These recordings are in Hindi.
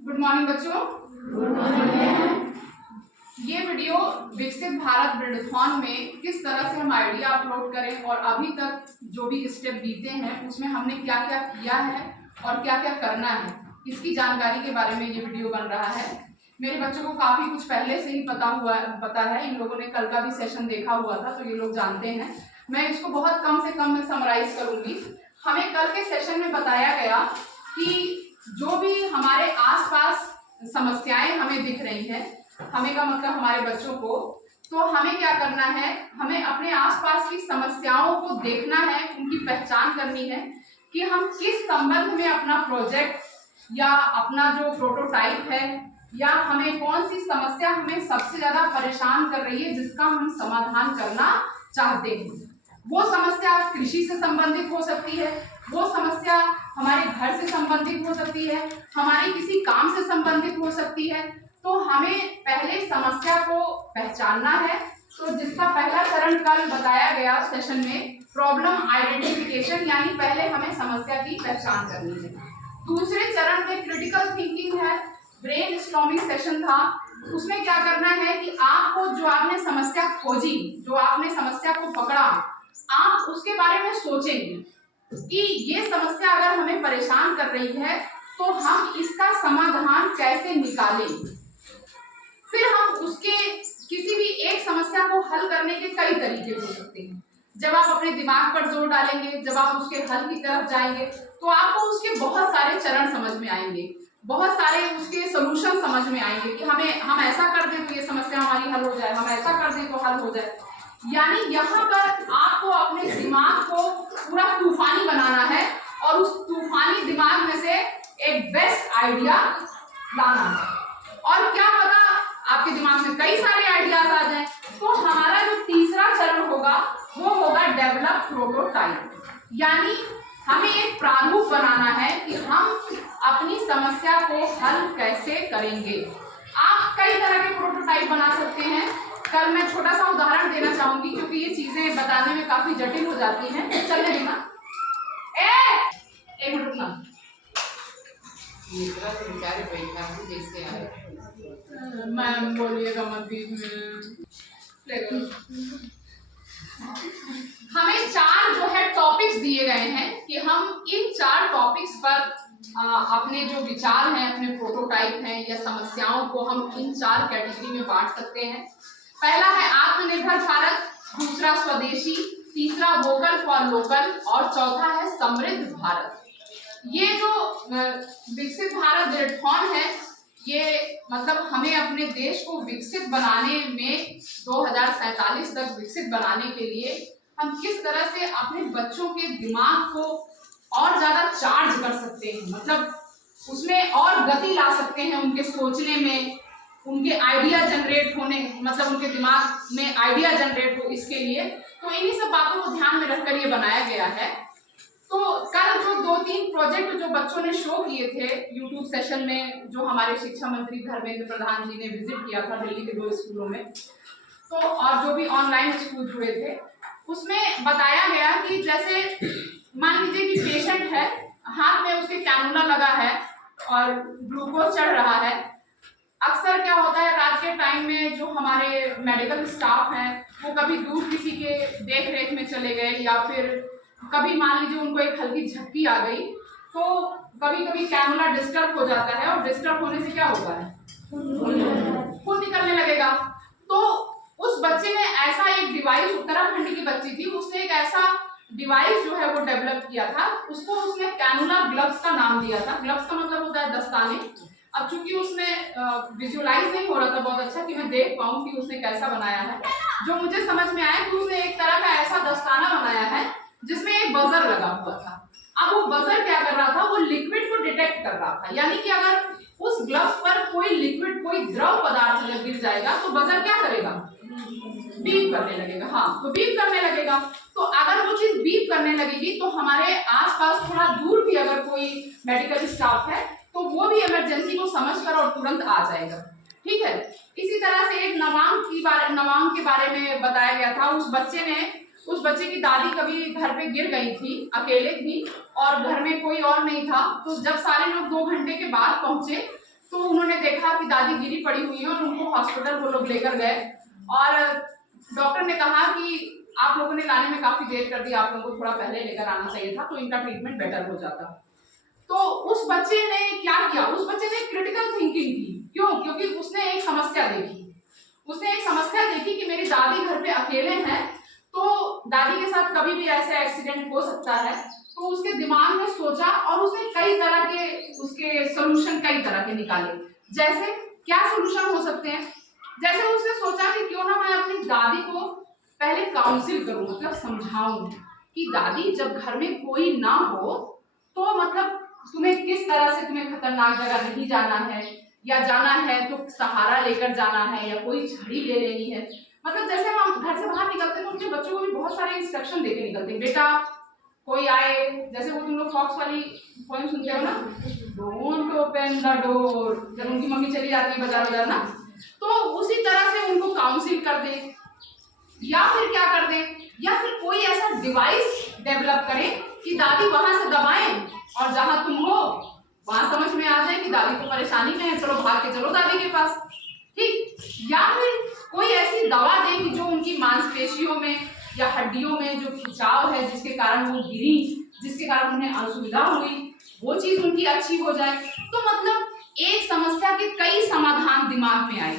गुड मॉर्निंग बच्चों। Good morning. ये वीडियो विकसित भारत ब्रिडथॉन में किस तरह से हम आइडिया अपलोड करें और अभी तक जो भी स्टेप बीते हैं उसमें हमने क्या क्या किया है और क्या क्या करना है, इसकी जानकारी के बारे में ये वीडियो बन रहा है। मेरे बच्चों को काफ़ी कुछ पहले से ही पता है, इन लोगों ने कल का भी सेशन देखा हुआ था तो ये लोग जानते हैं। मैं इसको बहुत कम से कम में समराइज करूँगी। हमें कल के सेशन में बताया गया कि जो भी हमारे आसपास समस्याएं हमें दिख रही हैं, हमें का मतलब हमारे बच्चों को, तो हमें क्या करना है, हमें अपने आसपास की समस्याओं को देखना है, उनकी पहचान करनी है कि हम किस संबंध में अपना प्रोजेक्ट या अपना जो प्रोटोटाइप है या हमें कौन सी समस्या हमें सबसे ज्यादा परेशान कर रही है जिसका हम समाधान करना चाहते हैं। वो समस्या कृषि से संबंधित हो सकती है, वो समस्या हमारे घर से संबंधित हो सकती है, हमारे किसी काम से संबंधित हो सकती है। तो हमें पहले समस्या को पहचानना है। तो जिसका पहला चरण कल बताया गया सेशन में, प्रॉब्लम आइडेंटिफिकेशन, यानी पहले हमें समस्या की पहचान करनी है। दूसरे चरण में क्रिटिकल थिंकिंग है, ब्रेन स्टॉर्मिंग सेशन था। उसमें क्या करना है कि आपको जो आपने समस्या खोजी, जो आपने समस्या को पकड़ा, आप उसके बारे में सोचेंगे कि ये समस्या अगर हमें परेशान कर रही है तो हम इसका समाधान कैसे निकालें। फिर हम उसके किसी भी एक समस्या को हल करने के कई तरीके हो सकते हैं। जब आप अपने दिमाग पर जोर डालेंगे, जब आप उसके हल की तरफ जाएंगे तो आपको उसके बहुत सारे चरण समझ में आएंगे, बहुत सारे उसके सोल्यूशन समझ में आएंगे कि हम ऐसा कर दें तो ये समस्या हमारी हल हो जाए, हम ऐसा कर दें तो हल हो जाए। यानी यहाँ पर आपको अपने दिमाग को पूरा तूफानी बनाना है और उस तूफानी दिमाग में से एक बेस्ट आइडिया लाना है। और क्या पता आपके दिमाग में कई सारे आइडियाज आ जाएं। तो हमारा जो तीसरा चरण होगा वो होगा डेवलप प्रोटोटाइप, यानी हमें एक प्रारूप बनाना है कि हम अपनी समस्या को हल कैसे करेंगे। आप कई तरह के प्रोटोटाइप बना सकते हैं। कल मैं छोटा सा उदाहरण देना चाहूंगी क्योंकि ये चीजें बताने में काफी जटिल हो जाती हैं। चलने देना, एक मिनट रुकना। मैम बोलिएगा मत बीच में। हमें 4 जो है टॉपिक्स दिए गए हैं कि हम इन 4 टॉपिक्स पर अपने जो विचार हैं, अपने प्रोटोटाइप हैं या समस्याओं को हम इन 4 कैटेगरी में बांट सकते हैं। पहला है आत्मनिर्भर भारत, दूसरा स्वदेशी, तीसरा वोकल फॉर लोकल और चौथा है समृद्ध भारत। ये जो विकसित भारत ब्रिडथॉन है, ये मतलब हमें अपने देश को विकसित बनाने में 2047 तक विकसित बनाने के लिए हम किस तरह से अपने बच्चों के दिमाग को और ज्यादा चार्ज कर सकते हैं, मतलब उसमें और गति ला सकते हैं, उनके सोचने में, उनके आइडिया जनरेट होने, मतलब उनके दिमाग में आइडिया जनरेट हो, इसके लिए तो इन्हीं सब बातों को ध्यान में रखकर ये बनाया गया है। तो कल जो 2-3 प्रोजेक्ट जो बच्चों ने शो किए थे यूट्यूब सेशन में, जो हमारे शिक्षा मंत्री धर्मेंद्र प्रधान जी ने विजिट किया था दिल्ली के 2 स्कूलों में, तो और जो भी ऑनलाइन स्कूल जुड़े थे, उसमें बताया गया कि जैसे मान लीजिए कि पेशेंट है, हाथ में उसके कैनुला लगा है और ग्लूकोज चढ़ रहा है। अक्सर क्या होता है, रात के टाइम में जो हमारे मेडिकल स्टाफ हैं वो कभी दूर किसी के देख रेख में चले गए या फिर कभी मान लीजिए उनको एक हल्की झपकी आ गई, तो कभी कभी कैनुला डिस्टर्ब हो जाता है और डिस्टर्ब होने से क्या होता है, खून निकलने लगेगा। तो उस बच्चे ने ऐसा एक डिवाइस, उत्तराखंड की बच्ची थी, उसने एक ऐसा डिवाइस जो है वो डेवलप किया था, उसको उसने कैनुला ग्लव्स का नाम दिया था। ग्लव्स का मतलब होता है दस्ताने। अब चूंकि उसमें विजुअलाइज नहीं हो रहा था बहुत अच्छा कि मैं देख पाऊँ कि उसने कैसा बनाया है, जो मुझे समझ में आया कि उसने एक तरह का ऐसा दस्ताना बनाया है जिसमें एक बजर लगा हुआ था। अब वो बजर क्या कर रहा था, वो लिक्विड को डिटेक्ट कर रहा था, यानी कि अगर उस ग्लव्स पर कोई लिक्विड, कोई द्रव पदार्थ गिर जाएगा तो बजर क्या करेगा, बीप करने लगेगा। हाँ, तो बीप करने लगेगा। तो अगर वो चीज बीप करने लगेगी तो हमारे आसपास थोड़ा दूर भी अगर कोई मेडिकल स्टाफ है तो वो भी इमरजेंसी को समझकर और तुरंत आ जाएगा। ठीक है। इसी तरह से एक नवांग के बारे में बताया गया था। उस बच्चे की दादी कभी घर पे गिर गई थी, अकेले थी और घर में कोई और नहीं था, तो जब सारे लोग 2 घंटे के बाद पहुंचे तो उन्होंने देखा कि दादी गिरी पड़ी हुई है और उनको हॉस्पिटल वो लोग लेकर गए और डॉक्टर ने कहा कि आप लोगों ने लाने में काफी देर कर दी, आप लोगों को थोड़ा पहले लेकर आना चाहिए था तो इनका ट्रीटमेंट बेटर हो जाता। तो उस बच्चे ने क्या किया, उस बच्चे ने क्रिटिकल थिंकिंग की। क्यों? क्योंकि उसने एक समस्या देखी। उसने एक समस्या देखी कि मेरी दादी घर पे अकेले हैं, तो दादी के साथ कभी भी ऐसे एक्सीडेंट हो सकता है। तो उसके दिमाग में सोचा और उसने कई तरह के उसके सोल्यूशन कई तरह के निकाले। जैसे क्या सोल्यूशन हो सकते हैं? जैसे उसने सोचा कि क्यों ना मैं अपनी दादी को पहले काउंसिल करूं, मतलब समझाऊं कि दादी जब घर में कोई ना हो तो मतलब तुम्हें किस तरह से, तुम्हें खतरनाक जगह नहीं जाना है, या जाना है तो सहारा लेकर जाना है, या कोई छड़ी ले लेनी है। मतलब जैसे हम घर से बाहर निकलते हैं तो अपने बच्चों को भी बहुत सारे इंस्ट्रक्शन देके निकलते हैं। बेटा कोई आए, जैसे वो तुम लोग फॉक्स वाली पोएम सुनते हो ना, डोंट ओपन द डोर, जब उनकी मम्मी चली जाती है बाजार ना, तो उसी तरह से उनको काउंसिल कर दे। या फिर क्या कर दे, या फिर कोई ऐसा डिवाइस डेवलप करें कि दादी वहां से दबाएं और जहां तुम हो वहां समझ में आ जाए कि दादी को परेशानी में है, चलो भाग के चलो दादी के पास, ठीक। या फिर कोई ऐसी दवा दे कि जो उनकी मांसपेशियों में या हड्डियों में जो खिंचाव है, जिसके कारण वो गिरी, जिसके कारण उन्हें असुविधा हुई, वो चीज उनकी अच्छी हो जाए। तो मतलब एक समस्या के कई समाधान दिमाग में आए।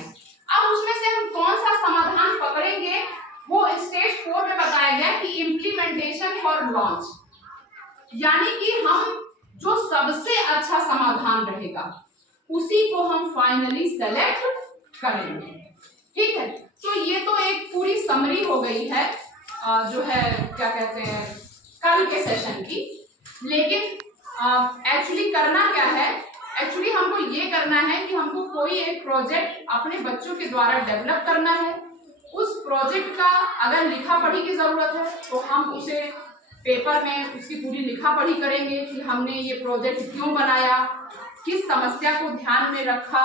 अब उसमें से हम कौन सा समाधान पकड़ेंगे, वो स्टेज 4 में बताया गया कि इम्प्लीमेंटेशन फॉर लॉन्च, यानी कि हम जो सबसे अच्छा समाधान रहेगा उसी को हम फाइनली सेलेक्ट करेंगे, ठीक है। तो ये तो एक पूरी समरी हो गई है जो है क्या कहते हैं कल के सेशन की। लेकिन एक्चुअली करना क्या है, एक्चुअली हमको ये करना है कि हमको कोई एक प्रोजेक्ट अपने बच्चों के द्वारा डेवलप करना है। उस प्रोजेक्ट का अगर लिखा पढ़ी की जरूरत है तो हम उसे पेपर में उसकी पूरी लिखा पढ़ी करेंगे कि हमने ये प्रोजेक्ट क्यों बनाया, किस समस्या को ध्यान में रखा,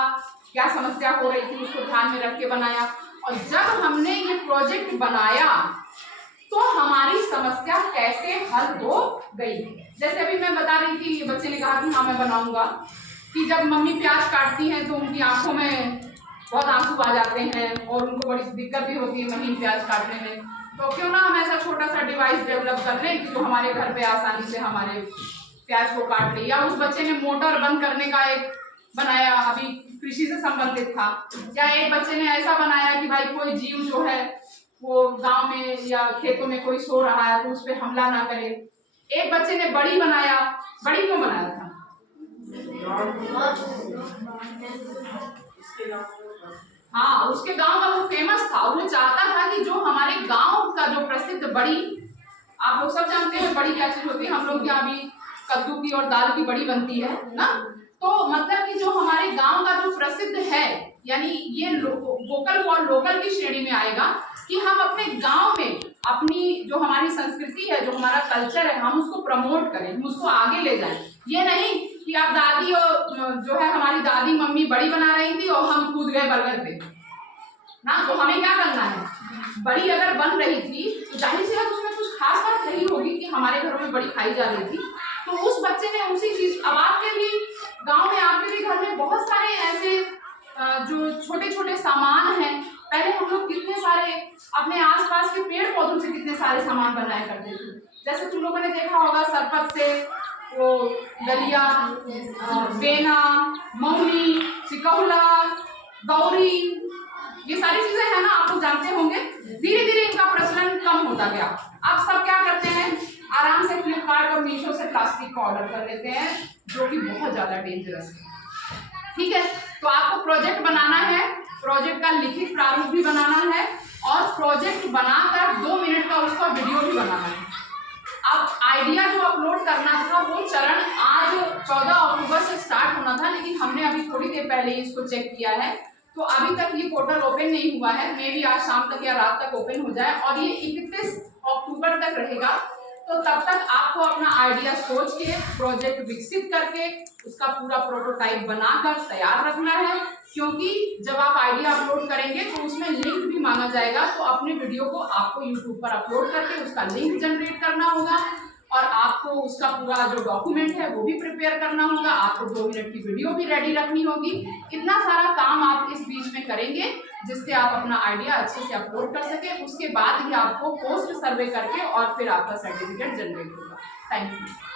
क्या समस्या हो रही थी उसको ध्यान में रख के बनाया। और जब हमने ये प्रोजेक्ट बनाया तो हमारी समस्या कैसे हल हो गई। जैसे अभी मैं बता रही थी, ये बच्चे ने कहा कि हाँ मैं बनाऊंगा, कि जब मम्मी प्याज काटती हैं तो उनकी आंखों में बहुत आंसू आ जाते हैं और उनको बड़ी दिक्कत भी होती है महीन प्याज काटने में। तो क्यों ना हम ऐसा छोटा सा डिवाइस डेवलप कर लें कि जो हमारे घर पे आसानी से हमारे प्याज को काट ले। या उस बच्चे ने मोटर बंद करने का एक बनाया, अभी कृषि से संबंधित था। या एक बच्चे ने ऐसा बनाया कि भाई कोई जीव जो है वो गांव में या खेतों में कोई सो रहा है तो उस पर हमला ना करे। एक बच्चे ने बड़ी बनाया। बड़ी क्यों बनाया था? हाँ, उसके गांव का वो फेमस था, वो चाहता था कि जो हमारे गांव का जो प्रसिद्ध बड़ी, आप लोग सब जानते हैं बड़ी क्या चीज होती है, हम लोग यहाँ भी कद्दू की और दाल की बड़ी बनती है ना। तो मतलब कि जो हमारे गांव का जो प्रसिद्ध है, यानी ये वोकल फॉर लोकल की श्रेणी में आएगा कि हम अपने गांव में अपनी जो हमारी संस्कृति है, जो हमारा कल्चर है, हम उसको प्रमोट करें, हम उसको आगे ले जाएं। ये नहीं कि आप दादी और जो है हमारी दादी मम्मी बड़ी बना रही थी और हम कूद गए बर्गर पे ना। तो हमें क्या करना है, बड़ी अगर बन रही थी तो जाहिर सी बात उसमें कुछ खास बात नहीं होगी कि हमारे घरों में बड़ी खाई जा रही थी। तो उस बच्चे ने उसी चीज, अब आपके भी गांव में, आपके भी घर में बहुत सारे ऐसे जो छोटे छोटे सामान हैं। पहले हम लोग कितने सारे अपने आसपास के पेड़ पौधों से कितने सारे सामान बनाया करते थे। जैसे तुम लोगों ने देखा होगा सरपत से वो दलिया, बेना, मौनी, चिकौला, गौरी, ये सारी चीजें है ना, आप लोग जानते होंगे। धीरे धीरे इनका प्रचलन कम होता गया। अब सब क्या करते हैं, आराम से फ्लिपकार्ट और मीशो से प्लास्टिक का ऑर्डर कर लेते हैं, जो कि बहुत ज्यादा डेंजरस है, ठीक है। तो आपको प्रोजेक्ट बनाना है, प्रोजेक्ट का लिखित प्रारूप भी बनाना है और प्रोजेक्ट बनाकर 2 मिनट का उसका वीडियो भी बनाना है। अब आइडिया जो अपलोड करना था वो चरण आज 14 अक्टूबर से स्टार्ट होना था, लेकिन हमने अभी थोड़ी देर पहले इसको चेक किया है तो अभी तक ये पोर्टल ओपन नहीं हुआ है। मे भी आज शाम तक या रात तक ओपन हो जाए और ये 31 अक्टूबर तक रहेगा। तो तब तक आपको अपना आइडिया सोच के, प्रोजेक्ट विकसित करके, उसका पूरा प्रोटोटाइप बनाकर तैयार रखना है, क्योंकि जब आप आइडिया अपलोड करेंगे तो उसमें लिंक भी मांगा जाएगा। तो अपने वीडियो को आपको यूट्यूब पर अपलोड करके उसका लिंक जनरेट करना होगा और आपको उसका पूरा जो डॉक्यूमेंट है वो भी प्रिपेयर करना होगा, आपको 2 मिनट की वीडियो भी रेडी रखनी होगी। इतना सारा काम आप इस बीच में करेंगे जिससे आप अपना आइडिया अच्छे से अपलोड कर सकें। उसके बाद ही आपको पोस्ट सर्वे करके और फिर आपका सर्टिफिकेट जनरेट होगा। Thank you.